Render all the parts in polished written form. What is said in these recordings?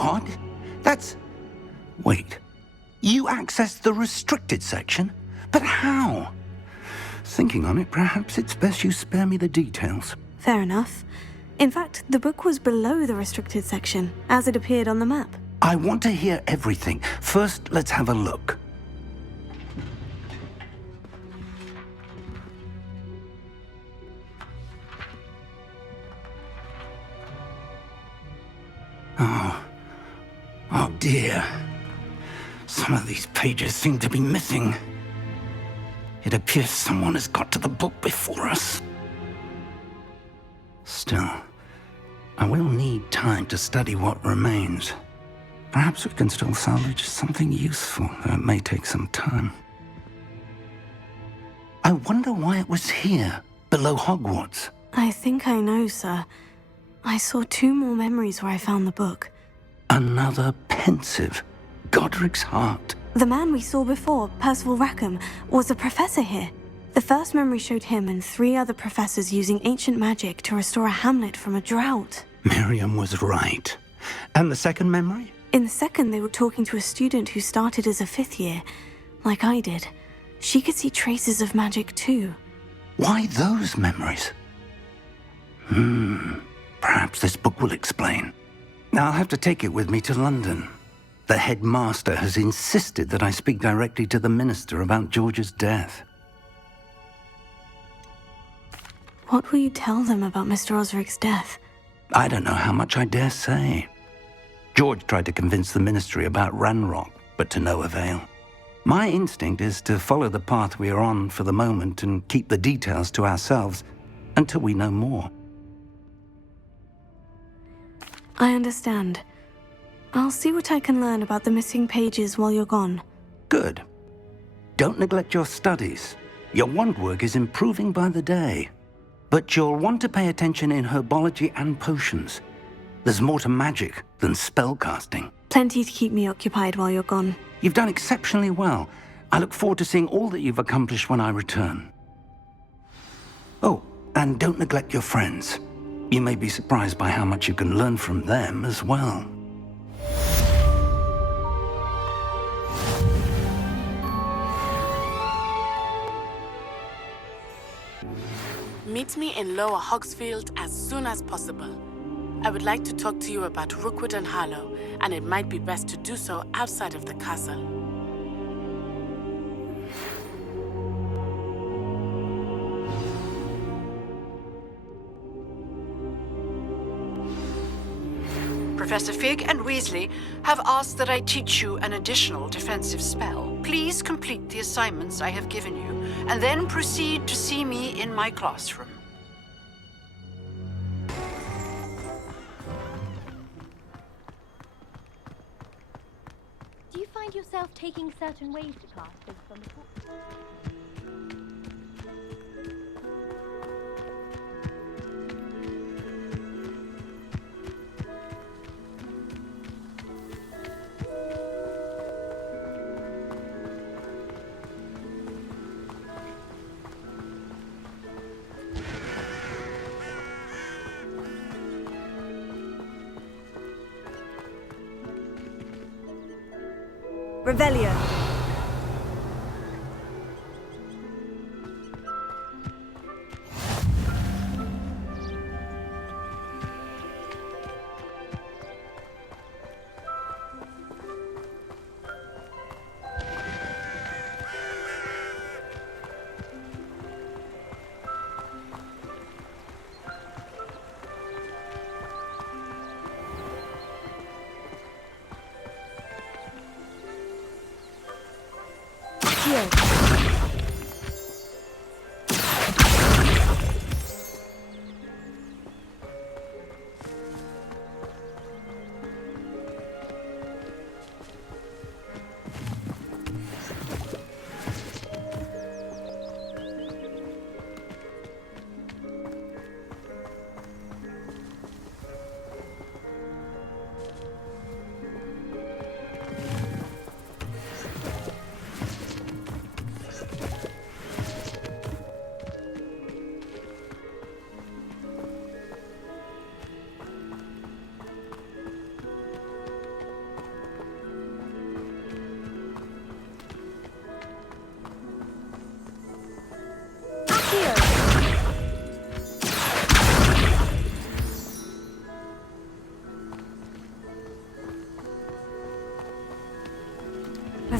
What? That's... Wait. You accessed the restricted section? But how? Thinking on it, perhaps it's best you spare me the details. Fair enough. In fact, the book was below the restricted section, as it appeared on the map. I want to hear everything. First, let's have a look. Oh dear. Some of these pages seem to be missing. It appears someone has got to the book before us. Still, I will need time to study what remains. Perhaps we can still salvage something useful, though it may take some time. I wonder why it was here, below Hogwarts. I think I know, sir. I saw 2 more memories where I found the book. Another pensive. Godric's heart. The man we saw before, Percival Rackham, was a professor here. The first memory showed him and 3 other professors using ancient magic to restore a hamlet from a drought. Miriam was right. And the second memory? In the second, they were talking to a student who started as a 5th year, like I did. She could see traces of magic too. Why those memories? Perhaps this book will explain. I'll have to take it with me to London. The headmaster has insisted that I speak directly to the minister about George's death. What will you tell them about Mr. Osric's death? I don't know how much I dare say. George tried to convince the ministry about Ranrock, but to no avail. My instinct is to follow the path we are on for the moment and keep the details to ourselves until we know more. I understand. I'll see what I can learn about the missing pages while you're gone. Good. Don't neglect your studies. Your wand work is improving by the day. But you'll want to pay attention in herbology and potions. There's more to magic than spellcasting. Plenty to keep me occupied while you're gone. You've done exceptionally well. I look forward to seeing all that you've accomplished when I return. Oh, and don't neglect your friends. You may be surprised by how much you can learn from them as well. Meet me in Lower Hogsfield as soon as possible. I would like to talk to you about Rookwood and Harlow, and it might be best to do so outside of the castle. Professor Fig and Weasley have asked that I teach you an additional defensive spell. Please complete the assignments I have given you, and then proceed to see me in my classroom. Do you find yourself taking certain ways to class based on the book? Revelio.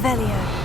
Revelio.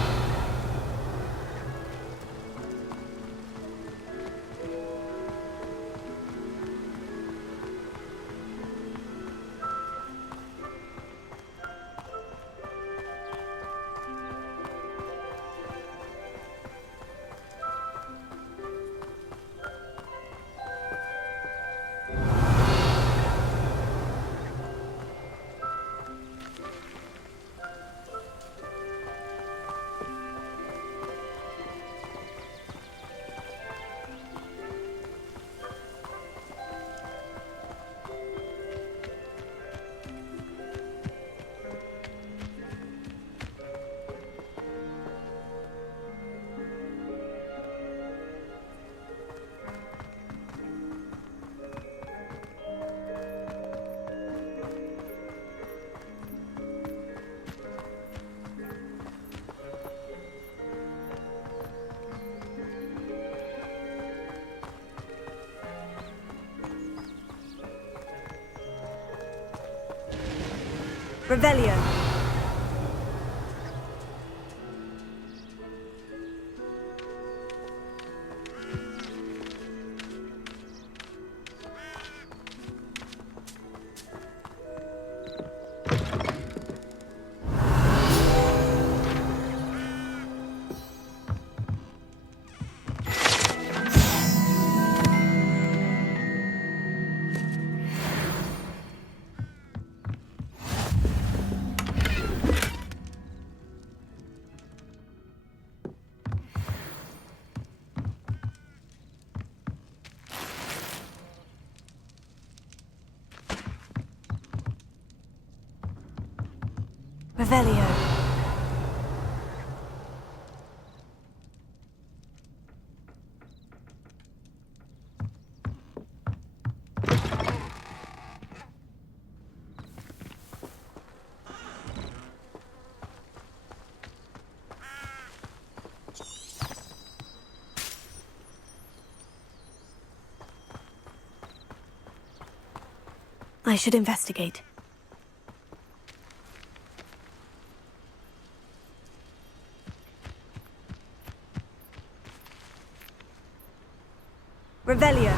Revelio. Revelio. I should investigate. Revelio.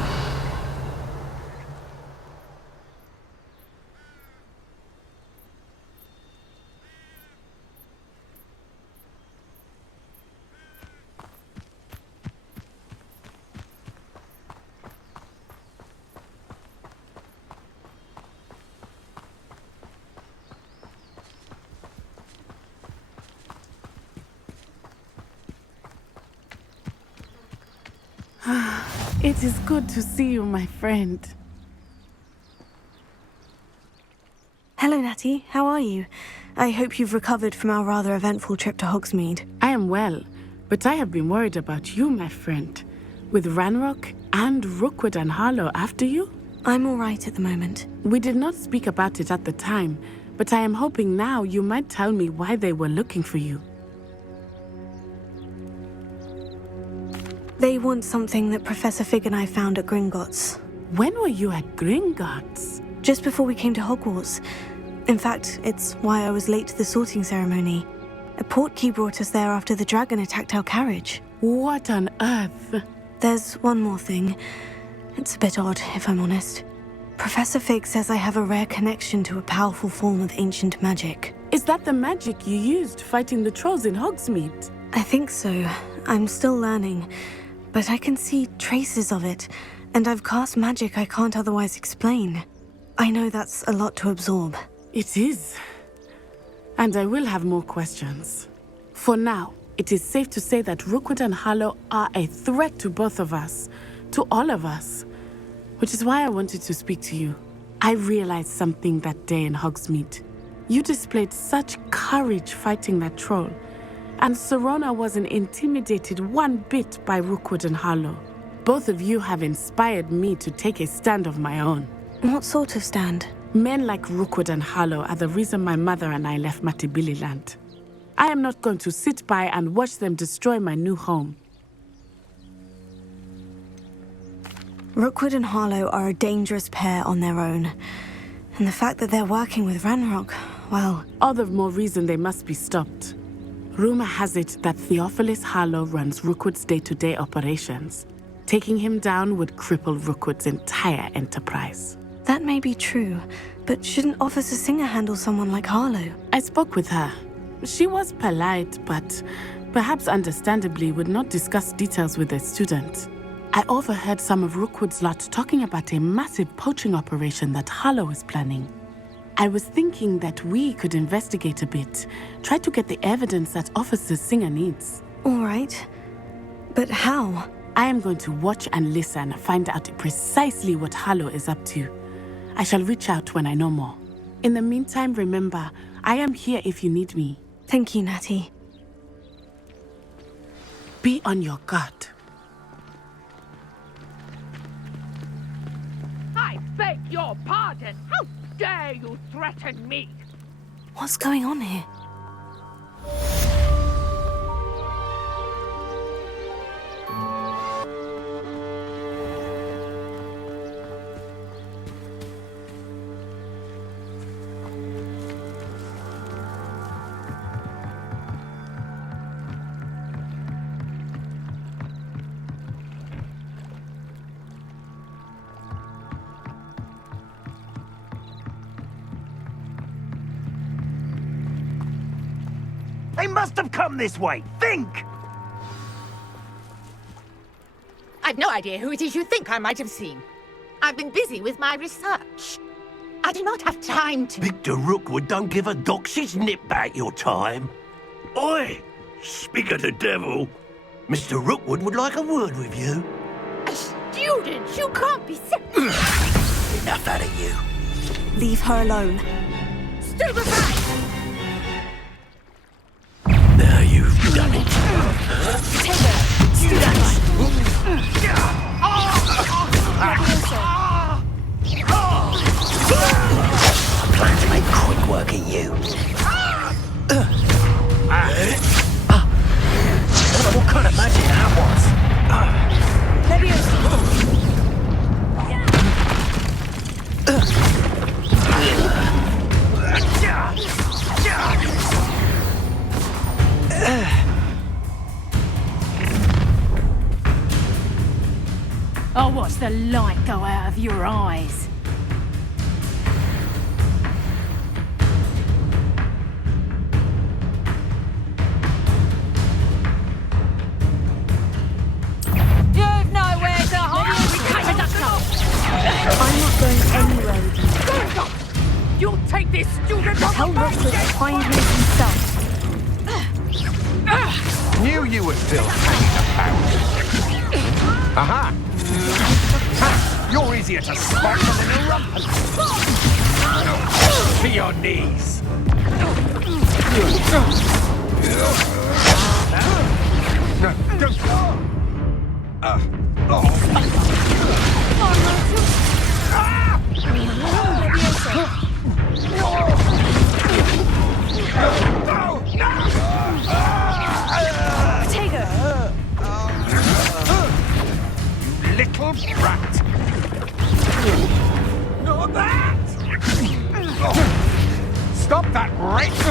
It is good to see you, my friend. Hello, Natty. How are you? I hope you've recovered from our rather eventful trip to Hogsmeade. I am well, but I have been worried about you, my friend. With Ranrock and Rookwood and Harlow after you? I'm all right at the moment. We did not speak about it at the time, but I am hoping now you might tell me why they were looking for you. They want something that Professor Fig and I found at Gringotts. When were you at Gringotts? Just before we came to Hogwarts. In fact, it's why I was late to the sorting ceremony. A portkey brought us there after the dragon attacked our carriage. What on earth? There's one more thing. It's a bit odd, if I'm honest. Professor Fig says I have a rare connection to a powerful form of ancient magic. Is that the magic you used fighting the trolls in Hogsmeade? I think so. I'm still learning. But I can see traces of it, and I've cast magic I can't otherwise explain. I know that's a lot to absorb. It is. And I will have more questions. For now, it is safe to say that Rookwood and Harlow are a threat to both of us, to all of us. Which is why I wanted to speak to you. I realized something that day in Hogsmeade. You displayed such courage fighting that troll. And Serona wasn't intimidated one bit by Rookwood and Harlow. Both of you have inspired me to take a stand of my own. What sort of stand? Men like Rookwood and Harlow are the reason my mother and I left Matibili Land. I am not going to sit by and watch them destroy my new home. Rookwood and Harlow are a dangerous pair on their own. And the fact that they're working with Ranrock, well... All the more reason they must be stopped. Rumor has it that Theophilus Harlow runs Rookwood's day-to-day operations. Taking him down would cripple Rookwood's entire enterprise. That may be true, but shouldn't Officer Singer handle someone like Harlow? I spoke with her. She was polite, but perhaps understandably would not discuss details with a student. I overheard some of Rookwood's lot talking about a massive poaching operation that Harlow is planning. I was thinking that we could investigate a bit, try to get the evidence that Officer Singer needs. All right. But how? I am going to watch and listen, find out precisely what Harlow is up to. I shall reach out when I know more. In the meantime, remember, I am here if you need me. Thank you, Natty. Be on your guard. I beg your pardon. How dare you threaten me? What's going on here? They must have come this way. Think! I've no idea who it is you think I might have seen. I've been busy with my research. I do not have time to... Victor Rookwood don't give a doxy's nip back your time. Oi! Speak of the devil. Mr. Rookwood would like a word with you. A student? You can't be Enough out of you. Leave her alone. Still behind! Now you've done it. I plan to make quick work of you. What kind of magic that was? I'll watch the light go out of your eyes. You've nowhere to hide! I'm not going anywhere with you. You'll take this student Tell from the Rookwood to find me himself. Knew you were still hanging about. Aha! Ha! You're easier to spot than an rumpus. To your knees. Little brat! Not that! Stop that race!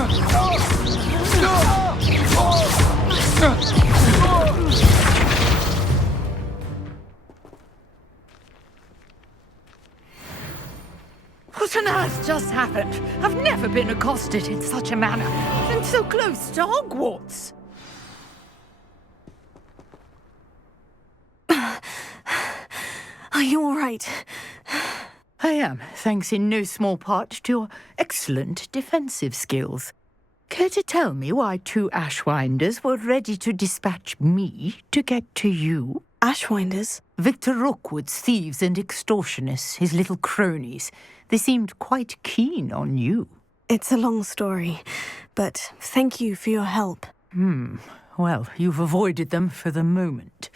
What on earth just happened? I've never been accosted in such a manner. And so close to Hogwarts. Are you all right? I am, thanks in no small part to your excellent defensive skills. Care to tell me why two Ashwinders were ready to dispatch me to get to you? Ashwinders? Victor Rookwood's thieves and extortionists, his little cronies. They seemed quite keen on you. It's a long story, but thank you for your help. Well, you've avoided them for the moment.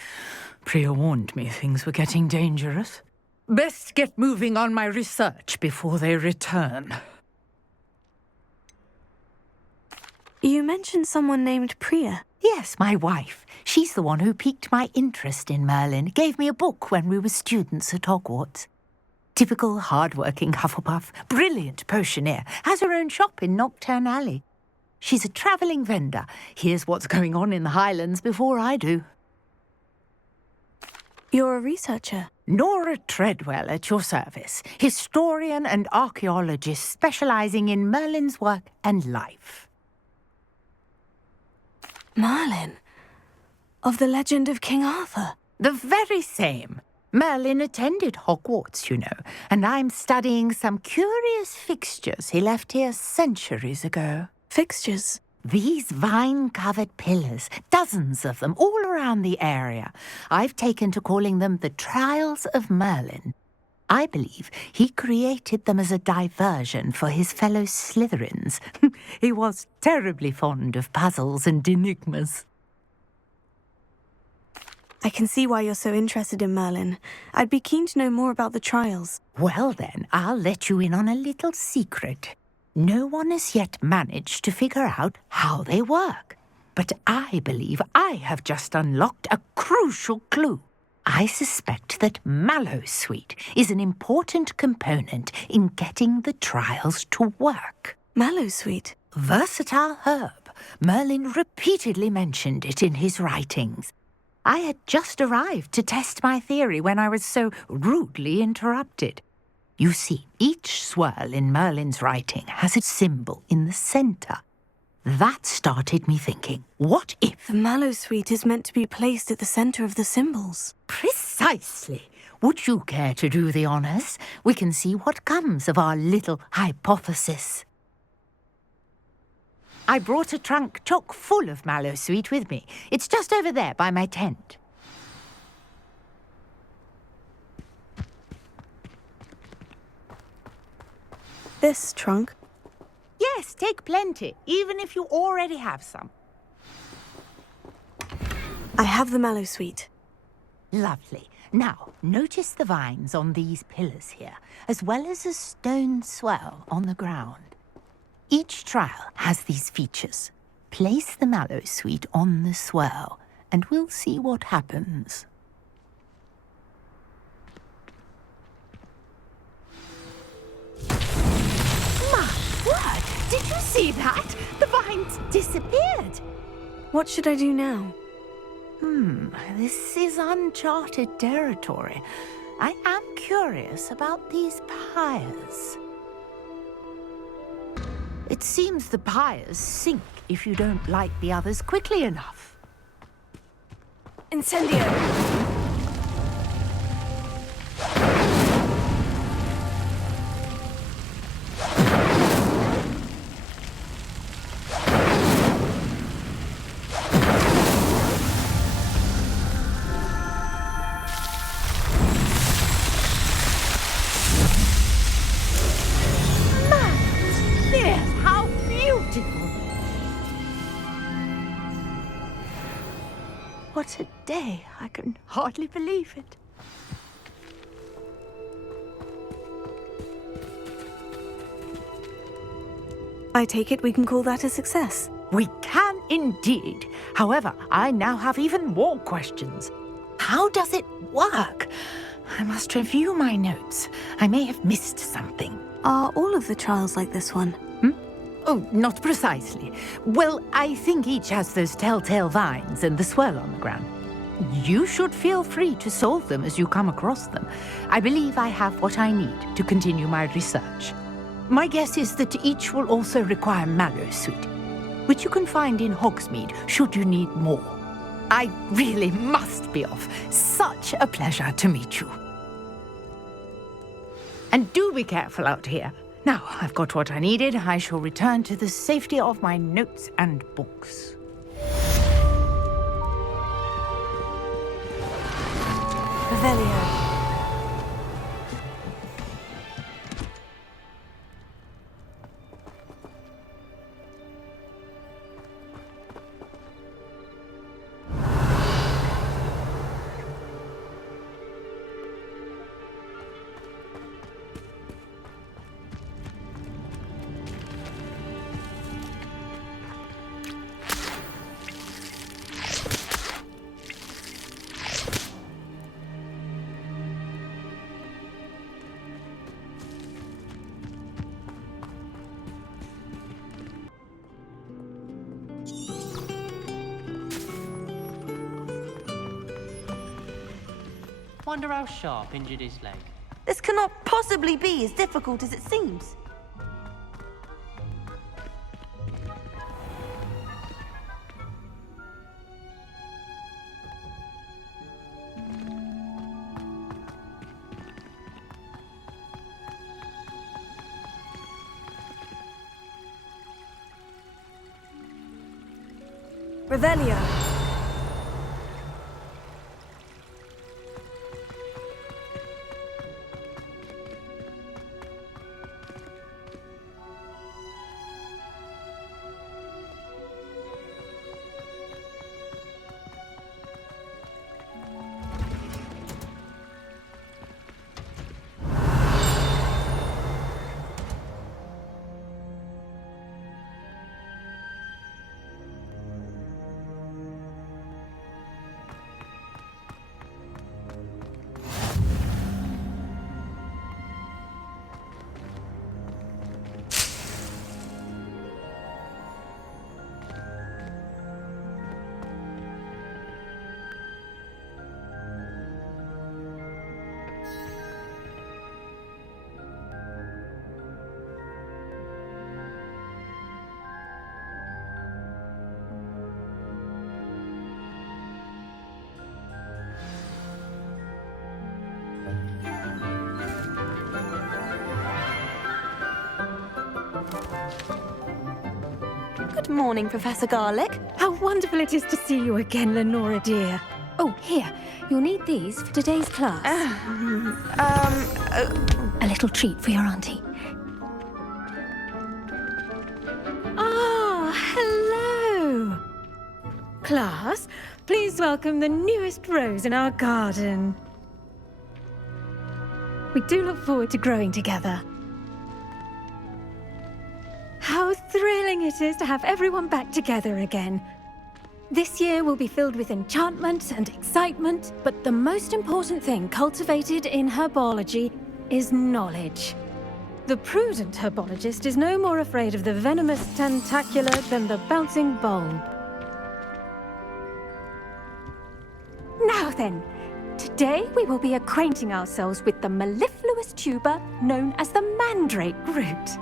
Priya warned me things were getting dangerous. Best get moving on my research before they return. You mentioned someone named Priya. Yes, my wife. She's the one who piqued my interest in Merlin. Gave me a book when we were students at Hogwarts. Typical hard-working Hufflepuff. Brilliant potioneer. Has her own shop in Knockturn Alley. She's a travelling vendor. Hears what's going on in the Highlands before I do. You're a researcher. Nora Treadwell at your service, historian and archaeologist specialising in Merlin's work and life. Merlin? Of the legend of King Arthur? The very same. Merlin attended Hogwarts, you know, and I'm studying some curious fixtures he left here centuries ago. Fixtures? These vine-covered pillars, dozens of them, all around the area. I've taken to calling them the Trials of Merlin. I believe he created them as a diversion for his fellow Slytherins. He was terribly fond of puzzles and enigmas. I can see why you're so interested in Merlin. I'd be keen to know more about the trials. Well then, I'll let you in on a little secret. No one has yet managed to figure out how they work. But I believe I have just unlocked a crucial clue. I suspect that mallowsweet is an important component in getting the trials to work. Mallowsweet? Versatile herb. Merlin repeatedly mentioned it in his writings. I had just arrived to test my theory when I was so rudely interrupted. You see, each swirl in Merlin's writing has a symbol in the centre. That started me thinking, what if... The mallowsweet is meant to be placed at the centre of the symbols. Precisely. Would you care to do the honours? We can see what comes of our little hypothesis. I brought a trunk chock full of mallowsweet with me. It's just over there by my tent. This trunk? Yes, take plenty, even if you already have some. I have the mallowsweet. Lovely. Now, notice the vines on these pillars here, as well as a stone swell on the ground. Each trial has these features. Place the mallowsweet on the swell, and we'll see what happens. Word! Did you see that? The vines disappeared. What should I do now? This is uncharted territory. I am curious about these pyres. It seems the pyres sink if you don't light the others quickly enough. Incendio! What a day. I can hardly believe it. I take it we can call that a success. We can indeed. However, I now have even more questions. How does it work? I must review my notes. I may have missed something. Are all of the trials like this one? Oh, not precisely. Well, I think each has those telltale vines and the swirl on the ground. You should feel free to solve them as you come across them. I believe I have what I need to continue my research. My guess is that each will also require mallowsweet, which you can find in Hogsmeade should you need more. I really must be off. Such a pleasure to meet you. And do be careful out here. Now, I've got what I needed. I shall return to the safety of my notes and books. Revelio. Wonder how Sharp injured his leg. This cannot possibly be as difficult as it seems. Revelio. Good morning, Professor Garlick. How wonderful it is to see you again, Lenora dear. Oh, here. You'll need these for today's class. A little treat for your auntie. Ah, hello. Class, please welcome the newest rose in our garden. We do look forward to growing together. How thrilling it is to have everyone back together again. This year will be filled with enchantment and excitement, but the most important thing cultivated in herbology is knowledge. The prudent herbologist is no more afraid of the venomous tentacula than the bouncing bulb. Now then, today we will be acquainting ourselves with the mellifluous tuber known as the mandrake root.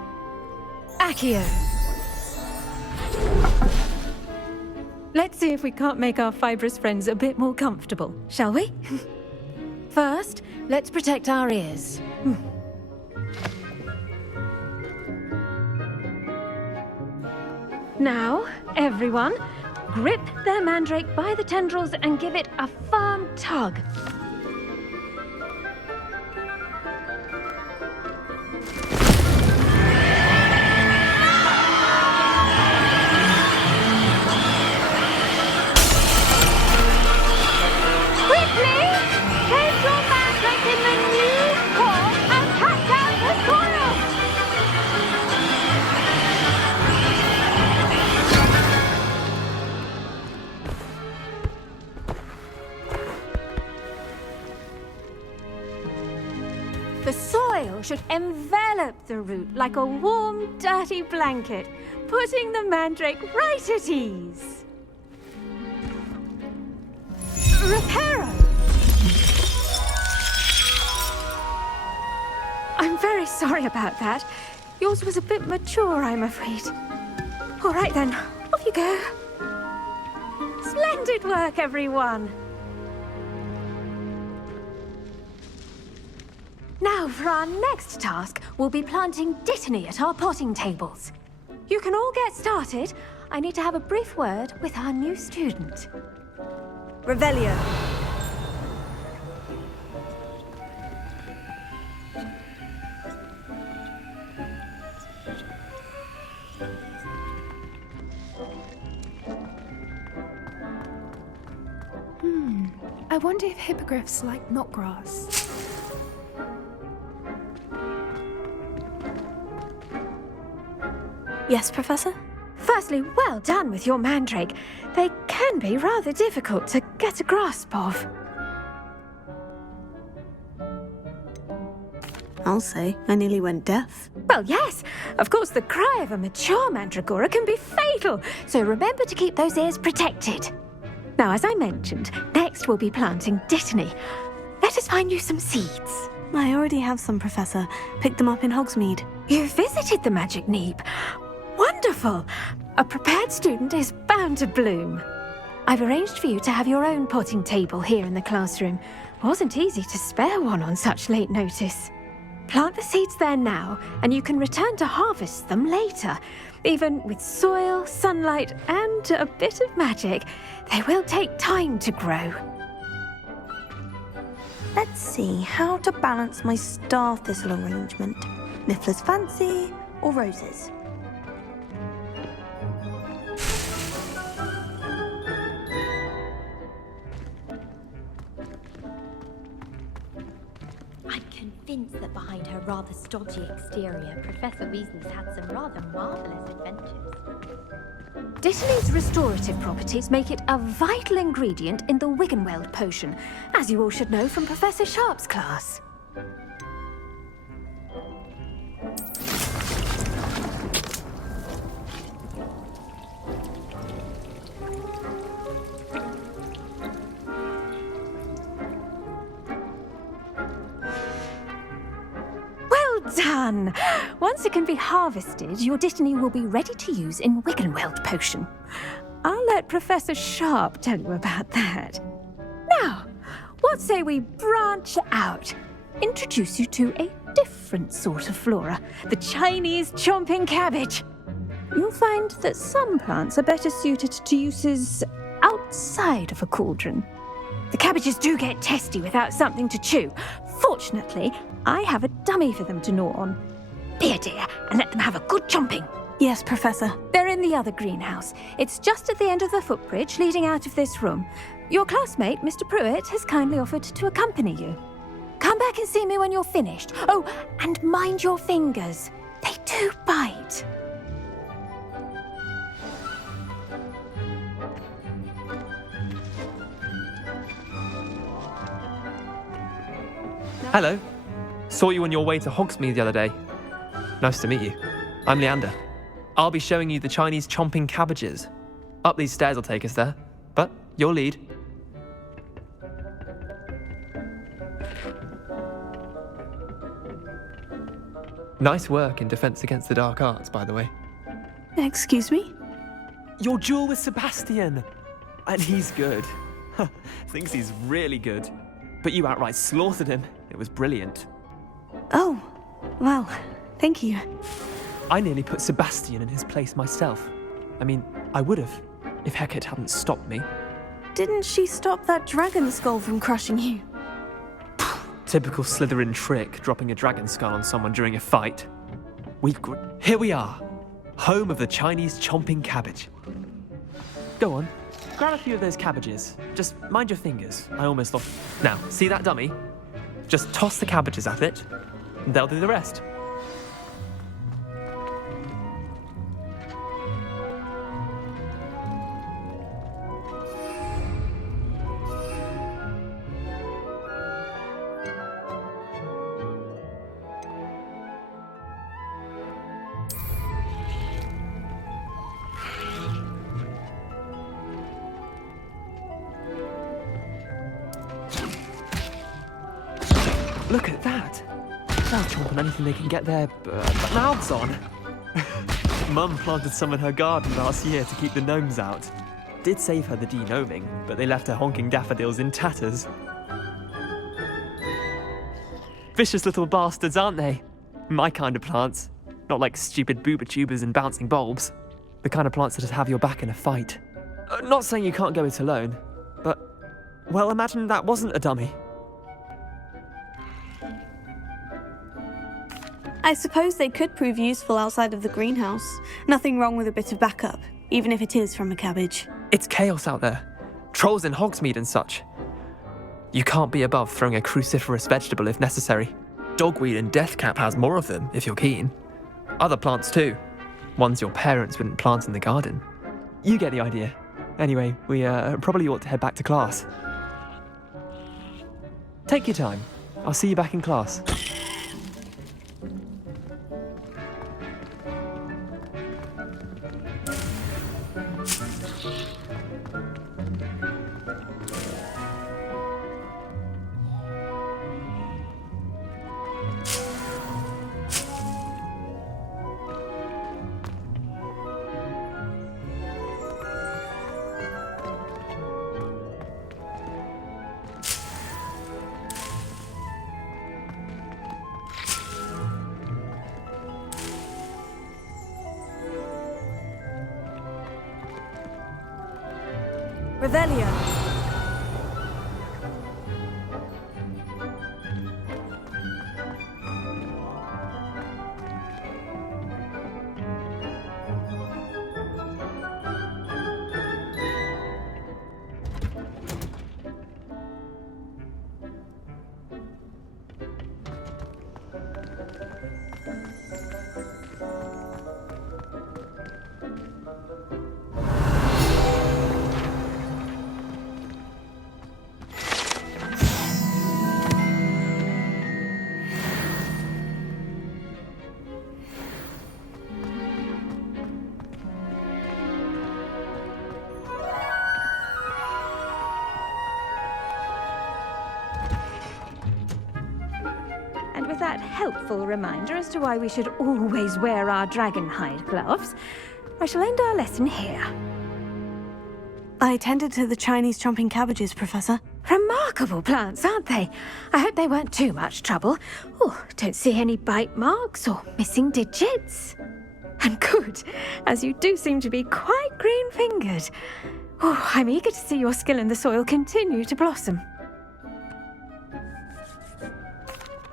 Accio. Let's see if we can't make our fibrous friends a bit more comfortable, shall we? First, let's protect our ears. Now, everyone, grip their mandrake by the tendrils and give it a firm tug. The soil should envelop the root like a warm, dirty blanket, putting the mandrake right at ease. Reparo! I'm very sorry about that. Yours was a bit mature, I'm afraid. All right then, off you go. Splendid work, everyone. Now, for our next task, we'll be planting dittany at our potting tables. You can all get started. I need to have a brief word with our new student. Revelio. I wonder if hippogriffs like knotgrass. Yes, Professor? Firstly, well done with your mandrake. They can be rather difficult to get a grasp of. I'll say, I nearly went deaf. Well, yes. Of course, the cry of a mature mandragora can be fatal, so remember to keep those ears protected. Now, as I mentioned, next we'll be planting dittany. Let us find you some seeds. I already have some, Professor. Picked them up in Hogsmeade. You visited the Magic Neep. Wonderful! A prepared student is bound to bloom. I've arranged for you to have your own potting table here in the classroom. Wasn't easy to spare one on such late notice. Plant the seeds there now, and you can return to harvest them later. Even with soil, sunlight, and a bit of magic, they will take time to grow. Let's see how to balance my star thistle arrangement. Niffler's fancy or roses? I'm convinced that behind her rather stodgy exterior, Professor Weasley's had some rather marvellous adventures. Dittany's restorative properties make it a vital ingredient in the Wiggenweld potion, as you all should know from Professor Sharp's class. Done! Once it can be harvested, your Dittany will be ready to use in Wiggenweld potion. I'll let Professor Sharp tell you about that. Now, what say we branch out? Introduce you to a different sort of flora, the Chinese chomping cabbage. You'll find that some plants are better suited to uses outside of a cauldron. The cabbages do get testy without something to chew. Fortunately, I have a dummy for them to gnaw on. Be a dear and let them have a good chomping. Yes, Professor. They're in the other greenhouse. It's just at the end of the footbridge leading out of this room. Your classmate, Mr. Pruitt, has kindly offered to accompany you. Come back and see me when you're finished. Oh, and mind your fingers. They do bite. Hello. Saw you on your way to Hogsmeade the other day. Nice to meet you. I'm Leander. I'll be showing you the Chinese chomping cabbages. Up these stairs will take us there, but your lead. Nice work in Defense Against the Dark Arts, by the way. Excuse me? Your duel with Sebastian! And he's good. Thinks he's really good. But you outright slaughtered him. It was brilliant. Oh, well, thank you. I nearly put Sebastian in his place myself. I mean, I would have, if Hecate hadn't stopped me. Didn't she stop that dragon skull from crushing you? Typical Slytherin trick, dropping a dragon skull on someone during a fight. Here we are, home of the Chinese chomping cabbage. Go on, grab a few of those cabbages. Just mind your fingers. I almost lost. Now, see that dummy? Just toss the cabbages at it, and they'll do the rest. Look at that! They'll chomp on anything they can get their mouths on. Mum planted some in her garden last year to keep the gnomes out. Did save her the de-gnoming, but they left her honking daffodils in tatters. Vicious little bastards, aren't they? My kind of plants. Not like stupid booba-tubers and bouncing bulbs. The kind of plants that'd have your back in a fight. Not saying you can't go it alone, but... well, imagine that wasn't a dummy. I suppose they could prove useful outside of the greenhouse. Nothing wrong with a bit of backup, even if it is from a cabbage. It's chaos out there. Trolls in Hogsmeade and such. You can't be above throwing a cruciferous vegetable if necessary. Dogweed and deathcap has more of them, if you're keen. Other plants too. Ones your parents wouldn't plant in the garden. You get the idea. Anyway, we probably ought to head back to class. Take your time. I'll see you back in class. Revelio. And with that helpful reminder as to why we should always wear our dragon hide gloves, I shall end our lesson here. I attended to the Chinese chomping cabbages, Professor. Remarkable plants, aren't they? I hope they weren't too much trouble. Oh, don't see any bite marks or missing digits. And good, as you do seem to be quite green-fingered. Oh, I'm eager to see your skill in the soil continue to blossom.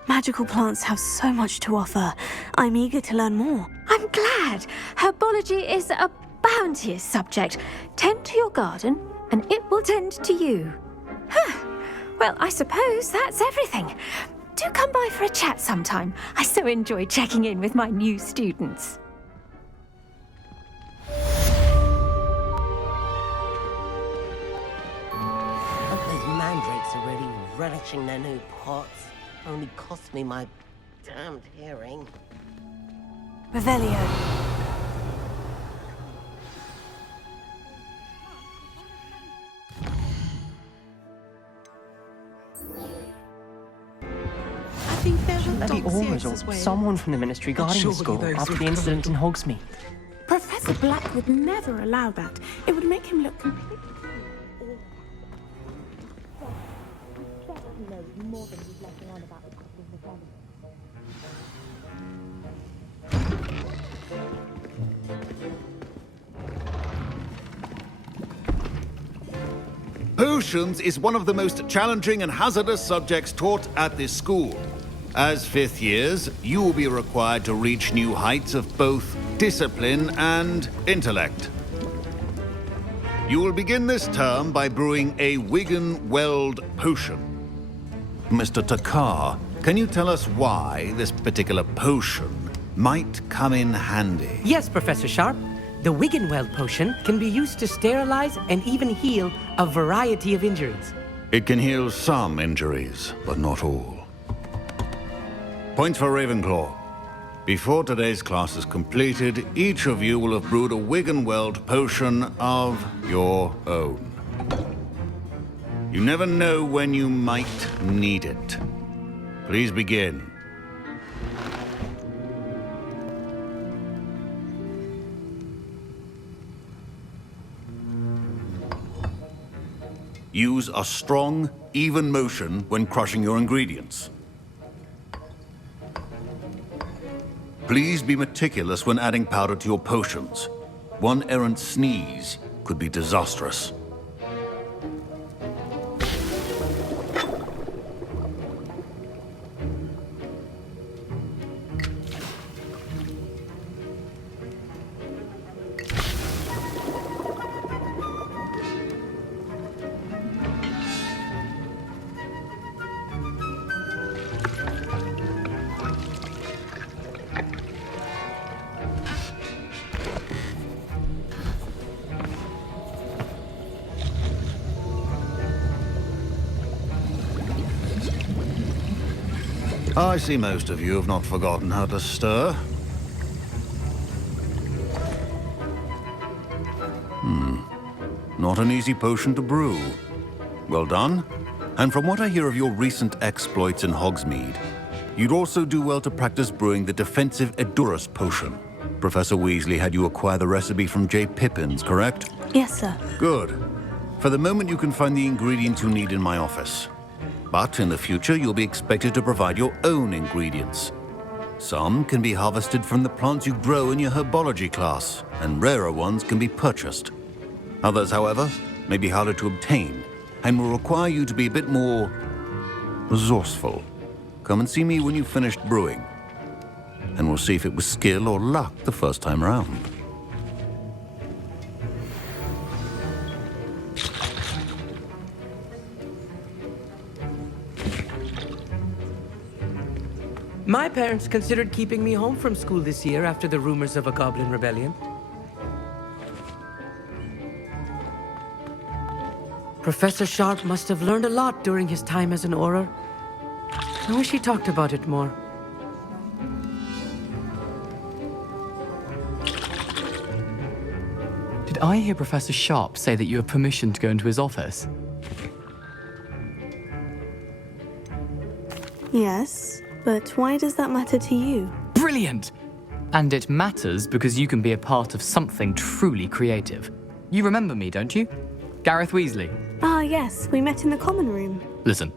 Magical plants have so much to offer. I'm eager to learn more. I'm glad. Herbology is a bounteous subject. Tend to your garden, and it will tend to you. Well, I suppose that's everything. Do come by for a chat sometime. I so enjoy checking in with my new students. Hope those mandrakes are really relishing their new pots. Only cost me my damned hearing. Revelio. Lady Aura or someone from the Ministry guarding the school after the incident in Hogsmeade. Professor Black would never allow that. It would make him look completely... Potions is one of the most challenging and hazardous subjects taught at this school. As fifth years, you will be required to reach new heights of both discipline and intellect. You will begin this term by brewing a Wigan-Weld potion. Mr. Takar, can you tell us why this particular potion might come in handy? Yes, Professor Sharp. The Wigan-Weld potion can be used to sterilize and even heal a variety of injuries. It can heal some injuries, but not all. Points for Ravenclaw. Before today's class is completed, each of you will have brewed a Wigan-Weld potion of your own. You never know when you might need it. Please begin. Use a strong, even motion when crushing your ingredients. Please be meticulous when adding powder to your potions. One errant sneeze could be disastrous. I see most of you have not forgotten how to stir. Not an easy potion to brew. Well done. And from what I hear of your recent exploits in Hogsmeade, you'd also do well to practice brewing the defensive Edurus potion. Professor Weasley had you acquire the recipe from J. Pippins, correct? Yes, sir. Good. For the moment, you can find the ingredients you need in my office. But in the future, you'll be expected to provide your own ingredients. Some can be harvested from the plants you grow in your herbology class, and rarer ones can be purchased. Others, however, may be harder to obtain and will require you to be a bit more resourceful. Come and see me when you've finished brewing, and we'll see if it was skill or luck the first time round. My parents considered keeping me home from school this year after the rumors of a goblin rebellion. Professor Sharp must have learned a lot during his time as an Auror. I wish he talked about it more. Did I hear Professor Sharp say that you have permission to go into his office? Yes, but why does that matter to you? Brilliant! And it matters because you can be a part of something truly creative. You remember me, don't you? Gareth Weasley. Ah, yes, we met in the common room. Listen,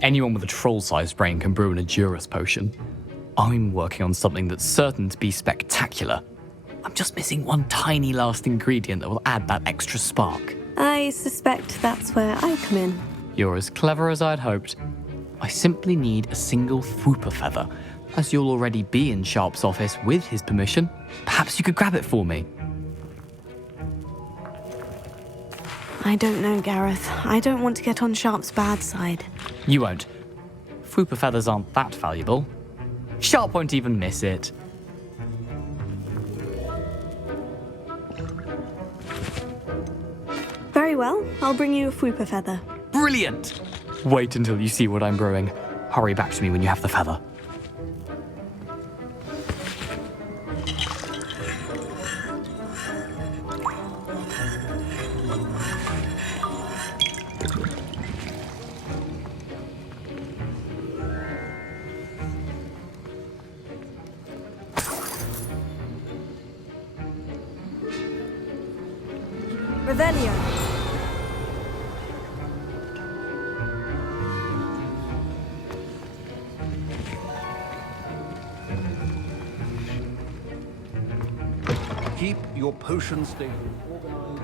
anyone with a troll-sized brain can brew an Adurus potion. I'm working on something that's certain to be spectacular. I'm just missing one tiny last ingredient that will add that extra spark. I suspect that's where I come in. You're as clever as I'd hoped. I simply need a single Fwooper feather. As you'll already be in Sharp's office with his permission, perhaps you could grab it for me. I don't know, Gareth. I don't want to get on Sharp's bad side. You won't. Fwooper feathers aren't that valuable. Sharp won't even miss it. Very well, I'll bring you a Fwooper feather. Brilliant! Wait until you see what I'm brewing. Hurry back to me when you have the feather. Revelio. Keep your potion station organized.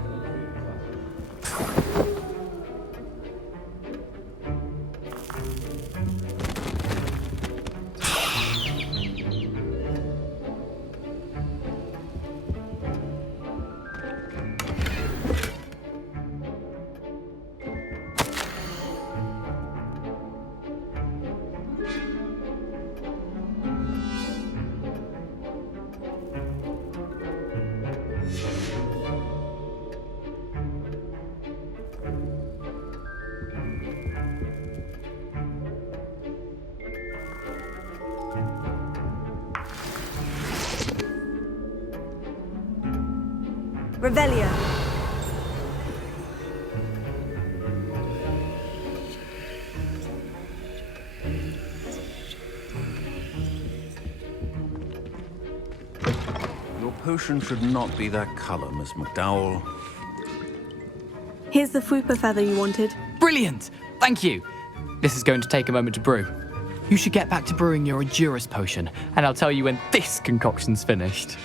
Revelio. Your potion should not be that color, Miss McDowell. Here's the Fwooper feather you wanted. Brilliant! Thank you! This is going to take a moment to brew. You should get back to brewing your Adurus potion, and I'll tell you when this concoction's finished.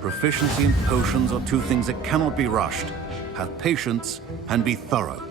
Proficiency and potions are two things that cannot be rushed. Have patience and be thorough.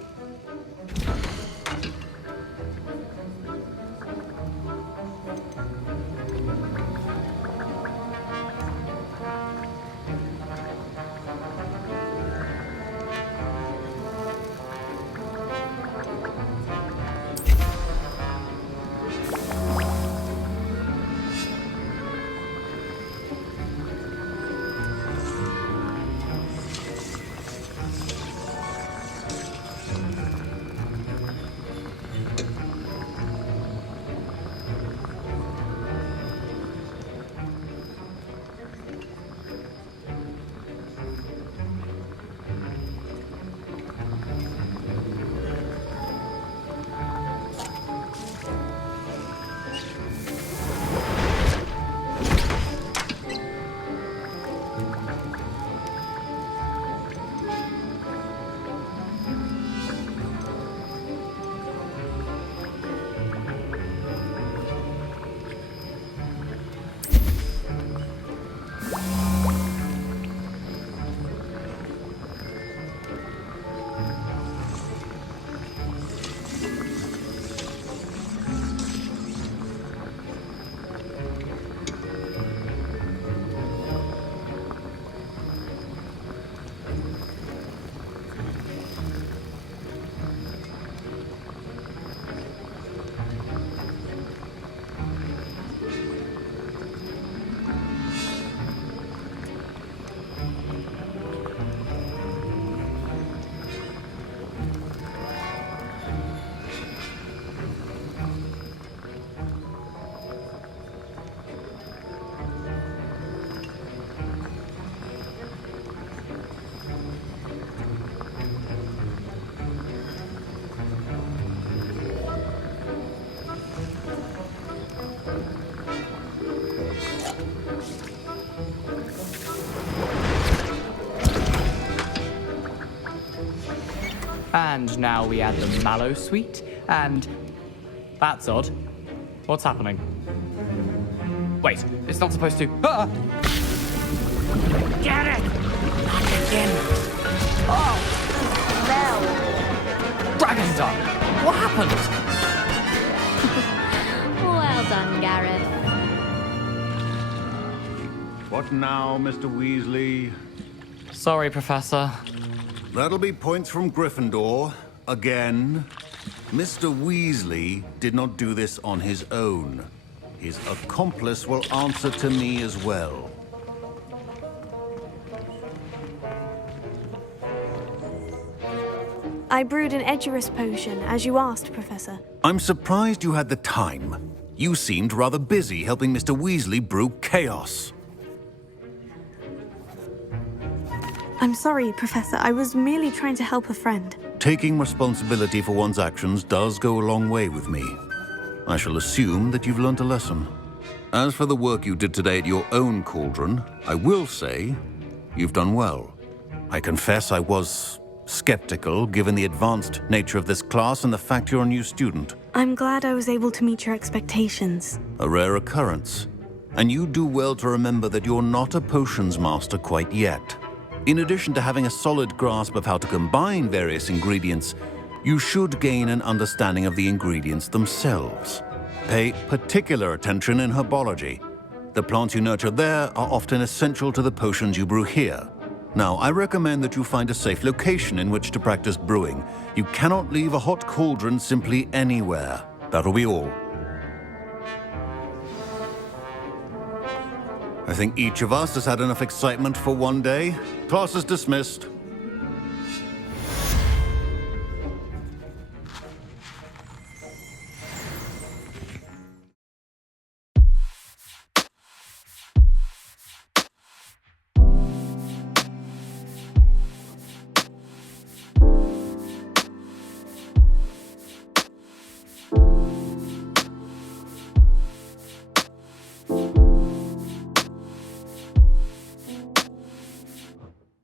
And now we add the mallow sweet, and... That's odd. What's happening? Wait, it's not supposed to... Ah! Get it! Back again. Oh! Dragon Dung! What happened? Well done, Gareth. What now, Mr. Weasley? Sorry, Professor. That'll be points from Gryffindor. Again. Mr. Weasley did not do this on his own. His accomplice will answer to me as well. I brewed an Edurus potion, as you asked, Professor. I'm surprised you had the time. You seemed rather busy helping Mr. Weasley brew chaos. I'm sorry, Professor. I was merely trying to help a friend. Taking responsibility for one's actions does go a long way with me. I shall assume that you've learnt a lesson. As for the work you did today at your own cauldron, I will say you've done well. I confess I was skeptical, given the advanced nature of this class and the fact you're a new student. I'm glad I was able to meet your expectations. A rare occurrence. And you do well to remember that you're not a potions master quite yet. In addition to having a solid grasp of how to combine various ingredients, you should gain an understanding of the ingredients themselves. Pay particular attention in herbology. The plants you nurture there are often essential to the potions you brew here. Now, I recommend that you find a safe location in which to practice brewing. You cannot leave a hot cauldron simply anywhere. That'll be all. I think each of us has had enough excitement for one day. Class is dismissed.